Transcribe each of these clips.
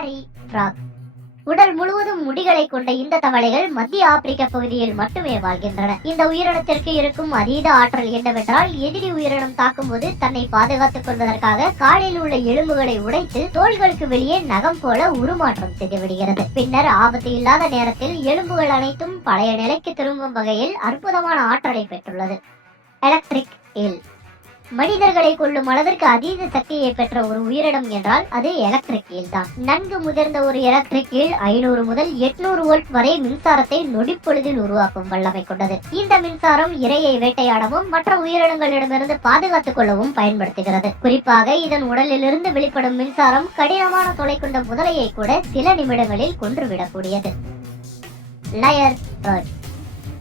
Harry frock உடல் முழுவதும் முடிகளை கொண்ட இந்த தவளைகள் மத்திய ஆப்பிரிக்க பகுதியில் மட்டுமே வாழ்கின்றன. இந்த உயிரினத்திற்கு இருக்கும் அதீத ஆற்றல் என்னவென்றால் எதிரி உயிரினம் தாக்கும்போது தன்னை பாதுகாத்துக் கொள்வதற்காக காலில் உள்ள எலும்புகளை உடைத்து தோள்களுக்கு வெளியே நகம் போல உருமாற்றம் செய்துவிடுகிறது பின்னர் ஆபத்து இல்லாத நேரத்தில் எலும்புகள் அனைத்தும் பழைய நிலைக்கு திரும்பும் வகையில் அற்புதமான ஆற்றலை பெற்றுள்ளது. Electric eel. மனிதர்களை கொள்ளும் அளவிற்கு அதீத சக்தியை பெற்ற ஒரு உயிரினம் என்றால் அது எலக்ட்ரிக் ஈல் தான். நன்கு முதிர்ந்த ஒரு எலக்ட்ரிக் ஈல் ஐநூறு முதல் எட்நூறு வோல்ட் வரை மின்சாரத்தை நொடிப்பொழுதில் உருவாக்கும் வல்லமை கொண்டது. இந்த மின்சாரம் இரையை வேட்டையாடவும் மற்ற உயிரினங்களிடமிருந்து பாதுகாத்துக் கொள்ளவும் பயன்படுத்துகிறது. குறிப்பாக இதன் உடலிலிருந்து வெளிப்படும் மின்சாரம் கடினமான தொலை கொண்ட முதலையை கூட சில நிமிடங்களில் கொன்றுவிடக்கூடியது. லயர் பேர்ட்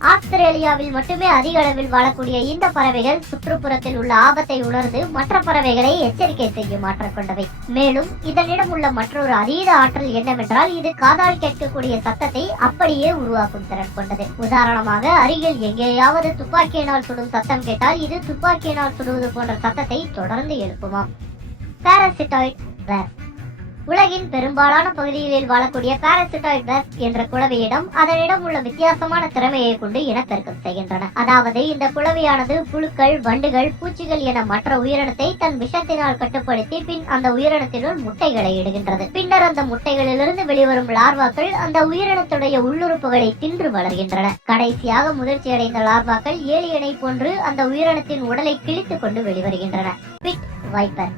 ஆஸ்திரேலியாவில் மட்டுமே அதிக அளவில் வாழக்கூடிய இந்த பறவைகள் சுற்றுப்புறத்தில் உள்ள ஆபத்தை உணர்ந்து மற்ற பறவைகளை எச்சரிக்கை செய்யும் ஆற்றல் கொண்டவை. மேலும் இதனிடம் உள்ள மற்றொரு அதீத ஆற்றல் என்னவென்றால் இது காதால் கேட்கக்கூடிய சத்தத்தை அப்படியே உருவாக்கும் திறன் கொண்டது. உதாரணமாக அருகில் எங்கேயாவது துப்பாக்கியினால் சுடும் சத்தம் கேட்டால் இது துப்பாக்கியினால் சுடுவது போன்ற சத்தத்தை தொடர்ந்து எழுப்புமாம். பாராசிட்டாய்ட் பேர் உலகின் பெரும்பாலான பகுதிகளில் வாழக்கூடிய பாராசிட்டாய்ட் என்ற குளவியிடம் அதனிடம் உள்ள வித்தியாசமான திறமையை கொண்டு இனப்பெருக்கம் செய்கின்றன. அதாவது இந்த குளவியானது புழுக்கள் வண்டுகள் பூச்சிகள் என மற்ற உயிரினத்தை தன் விஷத்தினால் கட்டுப்படுத்தி பின் அந்த உயிரினத்தினுள் முட்டைகளை இடுகின்றது. பின்னர் அந்த முட்டைகளிலிருந்து வெளிவரும் லார்வாக்கள் அந்த உயிரினத்துடைய உள்ளுறுப்புகளை தின்று வளர்கின்றன. கடைசியாக முதிர்ச்சியடைந்த லார்வாக்கள் ஏலியனை போன்று அந்த உயிரினத்தின் உடலை கிழித்துக் கொண்டு வெளிவருகின்றன. பிட் வைப்பர்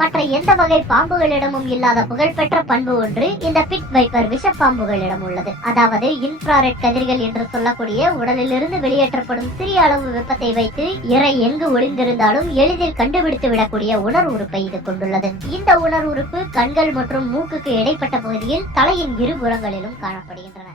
மற்ற எந்த வகை பாம்புகளிடமும் இல்லாத புகழ்பெற்ற பண்பு ஒன்று இந்த பிட் வைப்பர் விஷப்பாம்புகளிடம் உள்ளது. அதாவது இன்ஃப்ராரெட் கதிர்கள் என்று சொல்லக்கூடிய உடலிலிருந்து வெளியேற்றப்படும் சிறிய அளவு வெப்பத்தை வைத்து இறை எங்கு ஒளிந்திருந்தாலும் எளிதில் கண்டுபிடித்து விடக்கூடிய உணர் உறுப்பை இது கொண்டுள்ளது. இந்த உணர் உறுப்பு கண்கள் மற்றும் மூக்குக்கு இடைப்பட்ட பகுதியில் தலையின் இரு புறங்களிலும் காணப்படுகின்றன.